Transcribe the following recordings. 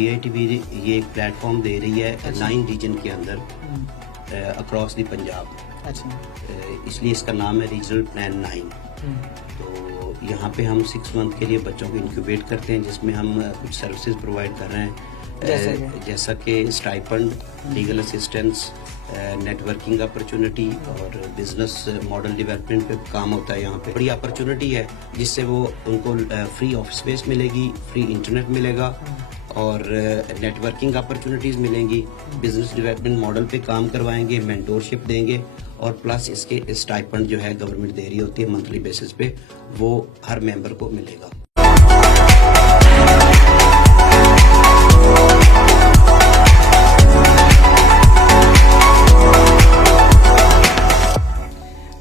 PITB ये एक platform दे रही है 9 रीजन के अंदर अक्रॉस द पंजाब। इसलिए इसका नाम है रीजनल प्लान 9। तो यहाँ पे हम 6 मंथ के लिए बच्चों को इंक्यूबेट करते हैं, जिसमें हम कुछ सर्विसेज प्रोवाइड कर रहे हैं जैसा कि stipend, legal assistance, networking opportunity और बिजनेस मॉडल डेवलपमेंट पे काम होता है। यहाँ पे बड़ी अपॉर्चुनिटी है जिससे वो उनको फ्री ऑफिस स्पेस मिलेगी, फ्री इंटरनेट मिलेगा और नेटवर्किंग अपॉर्चुनिटीज मिलेंगी, बिजनेस डेवलपमेंट मॉडल पे काम करवाएंगे, मेंटोरशिप देंगे और प्लस इसके स्टाइपेंड जो है गवर्नमेंट दे रही होती है मंथली बेसिस पे, वो हर मेंबर को मिलेगा।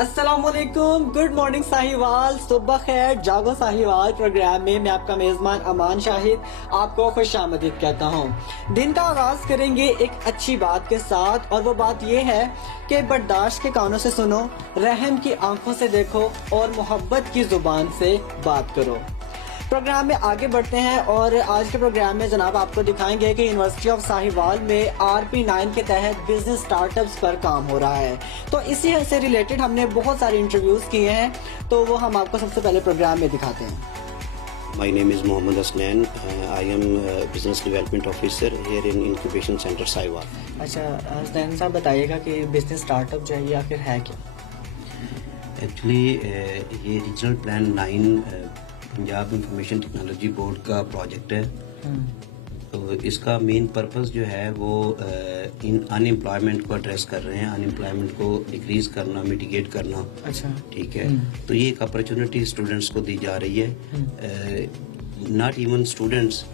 अस्सलामुअलैकुम, गुड मॉर्निंग साहिवाल, सुबह खैर, जागो साहिवाल प्रोग्राम में मैं आपका मेजबान अमान शाहिद आपको खुशामदीद कहता हूँ। दिन का आगाज करेंगे एक अच्छी बात के साथ और वो बात ये है कि बर्दाश्त के कानों से सुनो, रहम की आंखों से देखो और मोहब्बत की जुबान से बात करो। प्रोग्राम में आगे बढ़ते हैं और आज के प्रोग्राम में जनाब आपको दिखाएंगे कि यूनिवर्सिटी ऑफ साहिवाल में RP9 के तहत बिजनेस स्टार्टअप्स पर काम हो रहा है। तो इसी से रिलेटेड हमने बहुत सारे इंटरव्यूज किए हैं, तो वो हम आपको सबसे पहले प्रोग्राम में दिखाते हैं। My name is Mohammad Asnan. I am Business Development Officer here in Incubation Center Sahiwal. अच्छा हसनैन साहब, बताइएगा कि बिजनेस स्टार्टअप जो है ये आखिर है क्या? एक्चुअली ये regional plan 9 Punjab information technology board का प्रोजेक्ट है। तो इसका मेन पर्पस जो है वो इन अनएम्प्लॉयमेंट को एड्रेस कर रहे हैं, अनएम्प्लॉयमेंट को डिक्रीज करना, मिटिगेट करना। अच्छा, ठीक है। तो ये एक अपॉर्चुनिटी स्टूडेंट्स को दी जा रही है। नॉट इवन स्टूडेंट्स,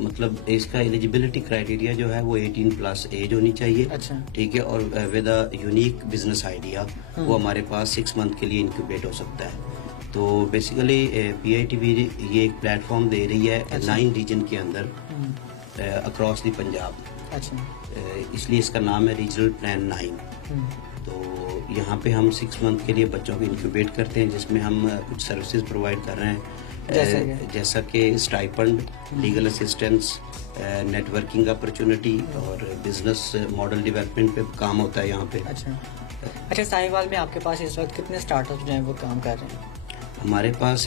मतलब इसका एलिजिबिलिटी क्राइटेरिया जो है वो 18 प्लस एज होनी चाहिए। अच्छा, ठीक है। और with a unique business idea वो हमारे पास 6 मंथ के लिए इंक्यूबेट हो सकता है। तो बेसिकली PITB ये एक प्लेटफॉर्म दे रही है 9 रीजन के अंदर अक्रॉस द पंजाब। इसलिए इसका नाम है रीजनल प्लान 9। तो यहाँ पे हम 6 मंथ के लिए बच्चों को इंक्यूबेट करते हैं, जिसमें हम कुछ सर्विसेज प्रोवाइड कर रहे हैं जैसा कि stipend, legal assistance, networking opportunity और बिजनेस मॉडल डेवलपमेंट पे काम होता है यहाँ पे। अच्छा, साहिवाल में आपके पास इस वक्त कितने स्टार्टअप जो हैं वो काम कर रहे हैं? हमारे पास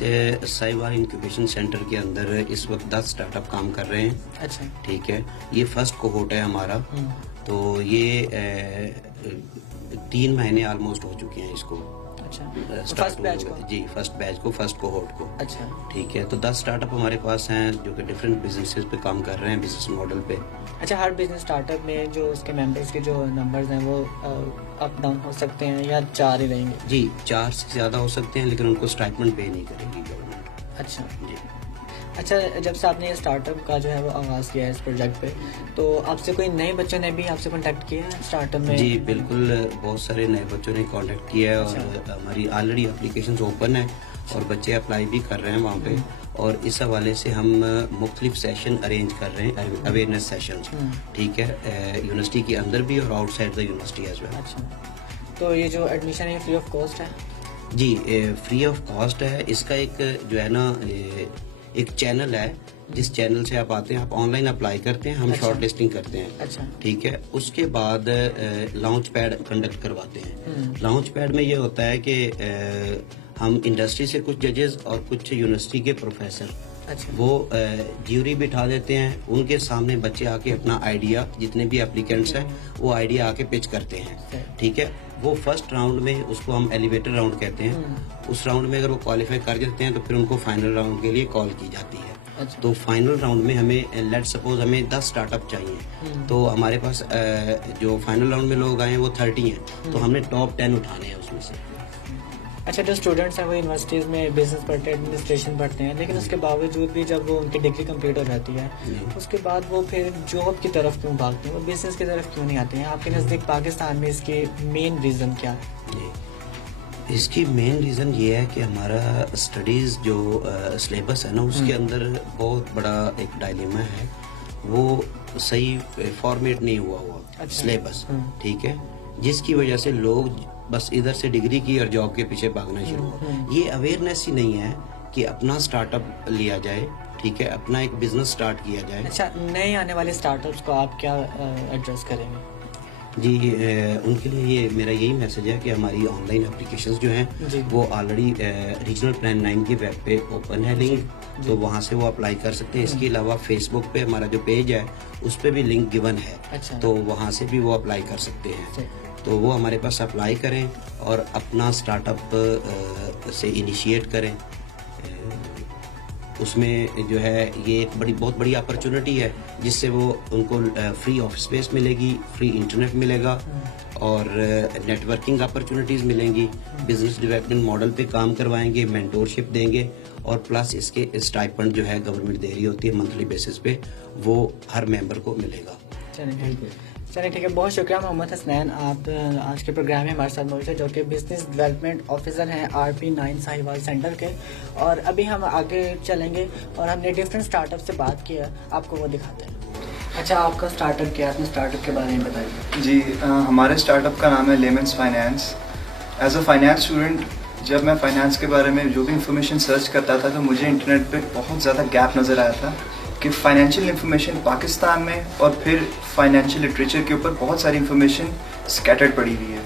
साहिवाल इंक्यूबेशन सेंटर के अंदर इस वक्त 10 स्टार्टअप काम कर रहे हैं। अच्छा, ठीक है। ये फर्स्ट कोहोर्ट है हमारा। तो ये 3 महीने ऑलमोस्ट हो चुके हैं इसको। अच्छा, फर्स्ट बैच को? जी, फर्स्ट बैच को, फर्स्ट कोहोर्ट को। अच्छा, ठीक है। तो 10 स्टार्टअप हमारे पास हैं जो कि डिफरेंट बिजनेसेस पे काम कर रहे हैं, बिजनेस मॉडल पे। अच्छा, हर बिजनेस स्टार्टअप में जो उसके मेंबर्स के जो नंबर्स हैं वो अप डाउन हो सकते हैं या 4 ही रहेंगे? जी, 4 से ज्यादा हो सकते हैं, लेकिन उनको स्टाइपेंड पे नहीं करेगी गवर्नमेंट। अच्छा जी। अच्छा, जब से आपने ये स्टार्टअप का जो है वो आगाज़ किया है इस प्रोजेक्ट पे, तो आपसे कोई नए बच्चों ने भी आपसे कांटेक्ट किया है स्टार्टअप में? जी बिल्कुल, बहुत सारे नए बच्चों ने कांटेक्ट किया है। और हमारी ऑलरेडी एप्लीकेशंस ओपन है और बच्चे अप्लाई भी कर रहे हैं वहाँ पे। और इस हवाले से हम मुख्तलिफ सेशन अरेंज कर रहे हैं, अवेयरनेस सेशन। ठीक है, यूनिवर्सिटी के अंदर भी और outside the university as well. अच्छा, तो ये जो एडमिशन है फ्री ऑफ कॉस्ट है? जी, फ्री ऑफ कॉस्ट है। इसका एक जो है ना एक चैनल है, जिस चैनल से आप आते हैं, आप ऑनलाइन अप्लाई करते हैं, हम शॉर्ट लिस्टिंग करते हैं। अच्छा, ठीक है। उसके बाद लॉन्च पैड कंडक्ट करवाते हैं। लॉन्च पैड में ये होता है कि हम इंडस्ट्री से कुछ जजेस और कुछ यूनिवर्सिटी के प्रोफेसर, वो ज्यूरी बिठा देते हैं। उनके सामने बच्चे आके अपना आइडिया, जितने भी एप्लीकेंट्स हैं वो आइडिया आके पिच करते हैं। ठीक है। वो फर्स्ट राउंड में, उसको हम एलिवेटर राउंड कहते हैं, उस राउंड में अगर वो क्वालिफाई कर जाते हैं तो फिर उनको फाइनल राउंड के लिए कॉल की जाती है। अच्छा। तो फाइनल राउंड में हमें लेट सपोज हमें 10 स्टार्टअप चाहिए, तो हमारे पास जो फाइनल राउंड में लोग आए हैं वो 30 हैं, तो हमने टॉप 10 उठाने हैं उसमें से। अच्छा, जो स्टूडेंट्स हैं वो यूनिवर्सिटीज़ में बिजनेस पढ़ते हैं, एडमिनिस्ट्रेशन पढ़ते हैं, लेकिन उसके बावजूद भी जब वो उनकी डिग्री कंप्लीट हो जाती है उसके बाद वो फिर जॉब की तरफ क्यों भागते हैं, वो बिजनेस की तरफ क्यों नहीं आते हैं? आपके नज़दीक पाकिस्तान में इसके मेन रीज़न क्या है? इसकी मेन रीज़न ये है कि हमारा स्टडीज़ जो सिलेबस है ना, उसके अंदर बहुत बड़ा एक डायलेमा है, वो सही फॉर्मेट नहीं हुआ सिलेबस। ठीक है, जिसकी वजह से लोग बस इधर से डिग्री की और जॉब के पीछे भागना शुरू हो। ये अवेयरनेस ही नहीं है कि अपना स्टार्टअप लिया जाए ठीक है, अपना एक बिजनेस स्टार्ट किया जाए। अच्छा, नए आने वाले स्टार्टअप्स को आप क्या एड्रेस करेंगे? जी, उनके लिए ये मेरा यही मैसेज है कि हमारी ऑनलाइन एप्लीकेशंस जो जी। हैं वो ऑलरेडी रीजनल प्लान 9 की वेब पे ओपन है लिंक, तो वहाँ से वो अप्लाई कर सकते हैं। इसके अलावा फेसबुक पे हमारा जो पेज है उस पे भी लिंक गिवन है, अच्छा। तो वहाँ से भी वो अप्लाई कर सकते हैं। तो वो हमारे पास अप्लाई करें और अपना स्टार्टअप से इनिशिएट करें। उसमें जो है ये एक बहुत बड़ी अपॉर्चुनिटी है, जिससे वो उनको फ्री ऑफिस स्पेस मिलेगी, फ्री इंटरनेट मिलेगा और नेटवर्किंग अपॉर्चुनिटीज़ मिलेंगी। बिजनेस डेवलपमेंट मॉडल पे काम करवाएंगे, मेंटोरशिप देंगे और प्लस इसके स्टाइपेंड जो है गवर्नमेंट दे रही होती है मंथली बेसिस पे, वो हर मेंबर को मिलेगा। चलिए ठीक है, बहुत शुक्रिया मोहम्मद हसनैन, आप आज के प्रोग्राम में हमारे साथ मौजूद है, जो कि बिजनेस डेवलपमेंट ऑफिसर हैं RP9 साहिवाल सेंटर के। और अभी हम आगे चलेंगे और हमने डिफरेंट स्टार्टअप से बात किया, आपको वो दिखाते हैं। अच्छा, आपका स्टार्टअप क्या है, अपने स्टार्टअप के बारे में बताइए। जी, हमारे स्टार्टअप का नाम है Lemons finance. As a finance student जब मैं फाइनेंस के बारे में जो भी इंफॉर्मेशन सर्च करता था तो मुझे इंटरनेट पे बहुत ज़्यादा गैप नज़र आया था कि फाइनेंशियल इन्फॉर्मेशन पाकिस्तान में और फिर फाइनेंशियल लिटरेचर के ऊपर बहुत सारी इन्फॉर्मेशन स्कैटर्ड पड़ी हुई है।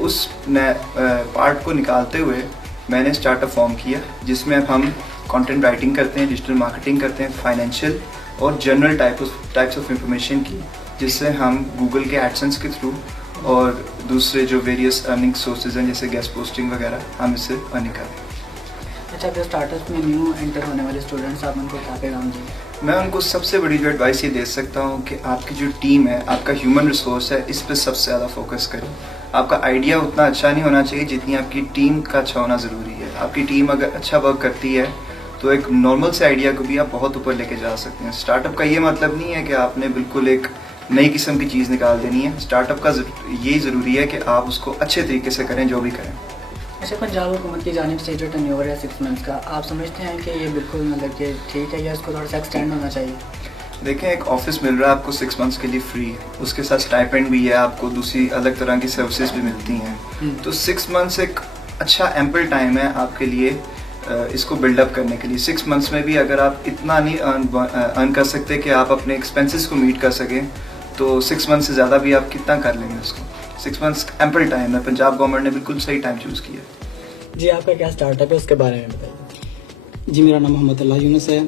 उस पार्ट को निकालते हुए मैंने स्टार्टअप फॉर्म किया, जिसमें अब हम कंटेंट राइटिंग करते हैं, डिजिटल मार्केटिंग करते हैं, फाइनेंशियल और जनरल टाइप्स ऑफ इंफॉर्मेशन की, जिससे हम गूगल के एडसेंस के थ्रू और दूसरे जो वेरियस अर्निंग सोर्सेज हैं जैसे गेस्ट पोस्टिंग वगैरह, हम इससे अर्निंग करें। अच्छा, जो स्टार्टअप में न्यू एंटर होने वाले स्टूडेंट्स, आप उनको क्या पैगाम देंगे? मैं उनको सबसे बड़ी जो एडवाइस ये दे सकता हूँ कि आपकी जो टीम है, आपका ह्यूमन रिसोर्स है, इस पर सबसे ज़्यादा फोकस करें। आपका आइडिया उतना अच्छा नहीं होना चाहिए जितनी आपकी टीम का अच्छा होना ज़रूरी है। आपकी टीम अगर अच्छा वर्क करती है तो एक नॉर्मल से आइडिया को भी आप बहुत ऊपर लेके जा सकते हैं। स्टार्टअप का ये मतलब नहीं है कि आपने बिल्कुल एक नई किस्म की चीज़ निकाल देनी है। स्टार्टअप का ये ज़रूरी है कि आप उसको अच्छे तरीके से करें, जो भी करें। अच्छा, पंजाब हुकूमत की जानिब से जो टर्नओवर है 6 मंथ्स का, आप समझते हैं कि ये बिल्कुल मतलब कि ठीक है या इसको थोड़ा सा एक्सटेंड होना चाहिए? देखें, एक ऑफिस मिल रहा है आपको 6 मंथ्स के लिए फ्री, उसके साथ स्टाइपेंड भी है, आपको दूसरी अलग तरह की सर्विसेज भी मिलती हैं। तो 6 मंथ्स एक अच्छा एम्पल टाइम है आपके लिए इसको बिल्डअप करने के लिए। 6 मंथ्स में भी अगर आप इतना नहीं अर्न कर सकते कि आप अपने एक्सपेंसेस को मीट कर सकें, तो 6 मंथ से ज़्यादा भी आप कितना कर लेंगे उसको। 6 मंथ्स एम्पल टाइम है, पंजाब गवर्नमेंट ने बिल्कुल सही टाइम चूज़ किया। जी, आपका क्या स्टार्टअप है, उसके बारे में बताइए। जी, मेरा नाम मोहम्मद अल्लाह यूनुस है।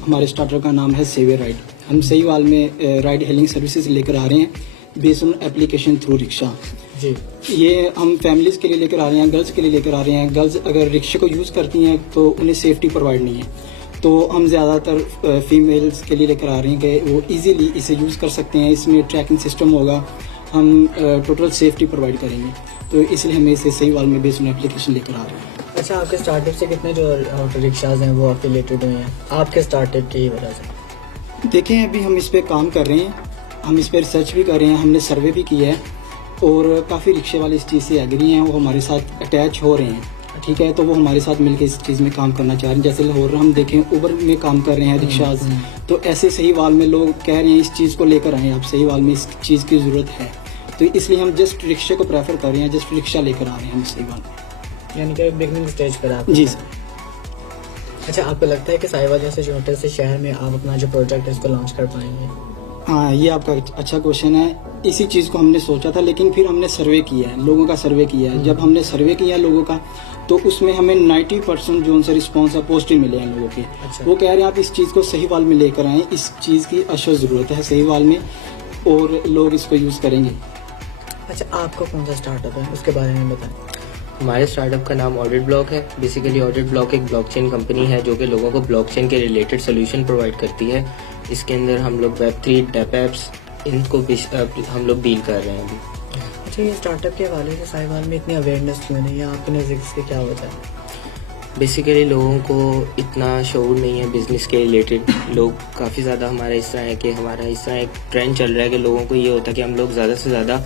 हमारे स्टार्टअप का नाम है सेवियर राइड। हम सहीवाल में राइड हेलिंग सर्विसेज लेकर आ रहे हैं based on application through rickshaw. जी, ये हम फैमिलीज़ के लिए लेकर आ रहे हैं, गर्ल्स के लिए लेकर आ रहे हैं। गर्ल्स अगर रिक्शे को यूज़ करती हैं तो उन्हें सेफ्टी प्रोवाइड नहीं है, तो हम ज़्यादातर फीमेल्स के लिए लेकर आ रहे हैं कि वो इजीली इसे यूज़ कर सकते हैं। इसमें ट्रैकिंग सिस्टम होगा, हम टोटल सेफ्टी प्रोवाइड करेंगे, तो इसलिए हम इसे सहीवाल में बेस्ड ऑन एप्लीकेशन लेकर आ रहे हैं। अच्छा, आपके स्टार्टअप से कितने जो ऑटो रिक्शाज हैं वो एफिलिएटेड हुए हैं आपके स्टार्टअप की वजह से? देखें, अभी हम इस पे काम कर रहे हैं, हम इस पर रिसर्च भी कर रहे हैं, हमने सर्वे भी किया है और काफ़ी रिक्शे वाले इस चीज़ से एग्री हैं, वो हमारे साथ अटैच हो रहे हैं। ठीक है, तो वो हमारे साथ मिलकर इस चीज़ में काम करना चाह रहे हैं। जैसे लाहौर हम देखें उबर में काम कर रहे हैं रिक्शाज, तो ऐसे सहीवाल में लोग कह रहे हैं इस चीज़ को लेकर आए, आप सहीवाल में इस चीज़ की ज़रूरत है, तो इसलिए हम जस्ट रिक्शे को प्रेफर कर रहे हैं, जस्ट रिक्शा लेकर आ रहे हैं हम सहीवाल में। यानी कि बिगनिंग स्टेज पर आप? जी सर। अच्छा, आपको लगता है कि साहिवाल जैसे छोटे से शहर में आप अपना जो प्रोजेक्ट है इसको लॉन्च कर पाएंगे? हाँ, ये आपका अच्छा क्वेश्चन है। इसी चीज़ को हमने सोचा था, लेकिन फिर हमने सर्वे किया है, लोगों का सर्वे किया है। जब हमने सर्वे किया लोगों का, तो उसमें हमें 90% जो उनसे रिस्पॉन्स है पॉजिटिव मिले हैं लोगों के। अच्छा। वो कह रहे हैं आप इस चीज़ को सहीवाल में लेकर आएँ, इस चीज़ की अशद ज़रूरत है सहीवाल में और लोग इसको यूज़ करेंगे। अच्छा, आपको कौन सा स्टार्टअप है उसके बारे में बताएं। हमारे स्टार्टअप का नाम ऑडिट ब्लॉक है। बेसिकली ऑडिट ब्लॉक एक ब्लॉकचेन कंपनी है जो कि लोगों को ब्लॉकचेन के रिलेटेड सोल्यूशन प्रोवाइड करती है। इसके अंदर हम लोग Web3 डेप एप्स इनको भी हम लोग डील कर रहे हैं अभी। अच्छा, ये स्टार्टअप के हवाले से साहिवाल में इतनी अवेयरनेस क्यों नहीं है आपके नज़दीक से, क्या वजह है? बेसिकली लोगों को इतना शऊर नहीं है बिजनेस के रिलेटेड। लोग काफ़ी ज़्यादा हमारा इस तरह है कि हमारा इस तरह एक ट्रेंड चल रहा है कि लोगों को ये होता है कि हम लोग ज़्यादा से ज़्यादा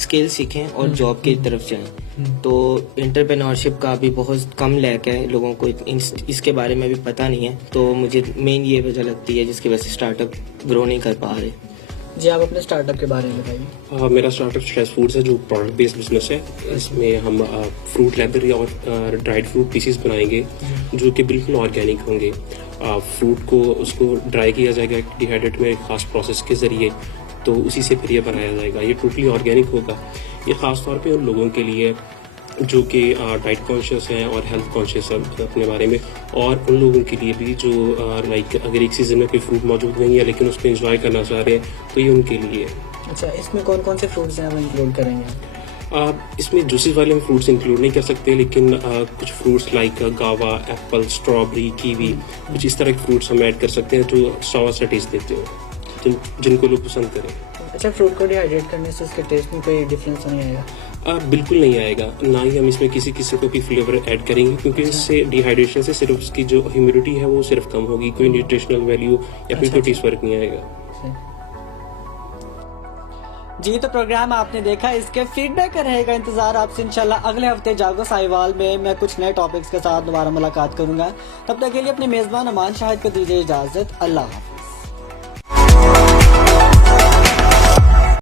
स्किल सीखें और जॉब की तरफ जाएं। तो एंटरप्रेन्योरशिप का भी बहुत कम लैक है, लोगों को इसके बारे में भी पता नहीं है। तो मुझे मेन ये वजह लगती है जिसकी वजह से स्टार्टअप ग्रो नहीं कर पा रहे। जी, आप अपने स्टार्टअप के बारे में बताइए। मेरा स्टार्टअप स्ट्रेस फूड्स है जो प्रोडक्ट बेस्ड बिजनेस है। इसमें हम फ्रूट लाइब्रेरी और ड्राइड फ्रूट पीसीज बनाएंगे जो कि बिल्कुल ऑर्गेनिक होंगे फ्रूट को उसको ड्राई किया जाएगा डिहाइड्रेट में एक खास प्रोसेस के ज़रिए, तो उसी से फिर ये बनाया जाएगा। ये टोटली ऑर्गेनिक होगा। ये ख़ास तौर पे उन लोगों के लिए जो कि डाइट कॉन्शियस हैं और हेल्थ कॉन्शियस हैं अपने बारे में, और उन लोगों के लिए भी जो लाइक अगर एक सीज़न में कोई फ्रूट मौजूद नहीं है लेकिन उसको एंजॉय करना चाह रहे हैं, तो ये उनके लिए है। अच्छा, इसमें कौन कौन से फ्रूट्स हैं आप इंक्लूड करेंगे? इसमें जूसेस वाले हम फ्रूट्स इंक्लूड नहीं कर सकते, लेकिन कुछ फ्रूट्स लाइक गावा, एप्पल, स्ट्रॉबेरी, कीवी, कुछ इस तरह के फ्रूट्स हम ऐड कर सकते हैं जो सवा सा टेस्ट देते हो, जिनको लोग पसंद करें। अच्छा, फ्रूट को डिहाइड्रेट करने से उसके टेस्ट में कोई डिफरेंस नहीं आएगा? बिल्कुल नहीं आएगा, ना ही हम इसमें किसी किसी को भी फ्लेवर ऐड करेंगे, क्योंकि इससे डिहाइड्रेशन से सिर्फ उसकी जो ह्यूमिडिटी है वो सिर्फ कम होगी, कोई न्यूट्रिशनल वैल्यू या फिर कोई टेस्ट फर्क नहीं आएगा। जी, तो प्रोग्राम आपने देखा, इसके फीडबैक का रहेगा इंतजार आपसे। इंशाल्लाह अगले हफ्ते जागो साहिवाल में मैं कुछ नए टॉपिक्स के साथ दोबारा मुलाकात करूंगा। तब तक के लिए अपने मेजबान अमान शाहिद को दीजिए इजाजत। अल्लाह हाफ़िज़।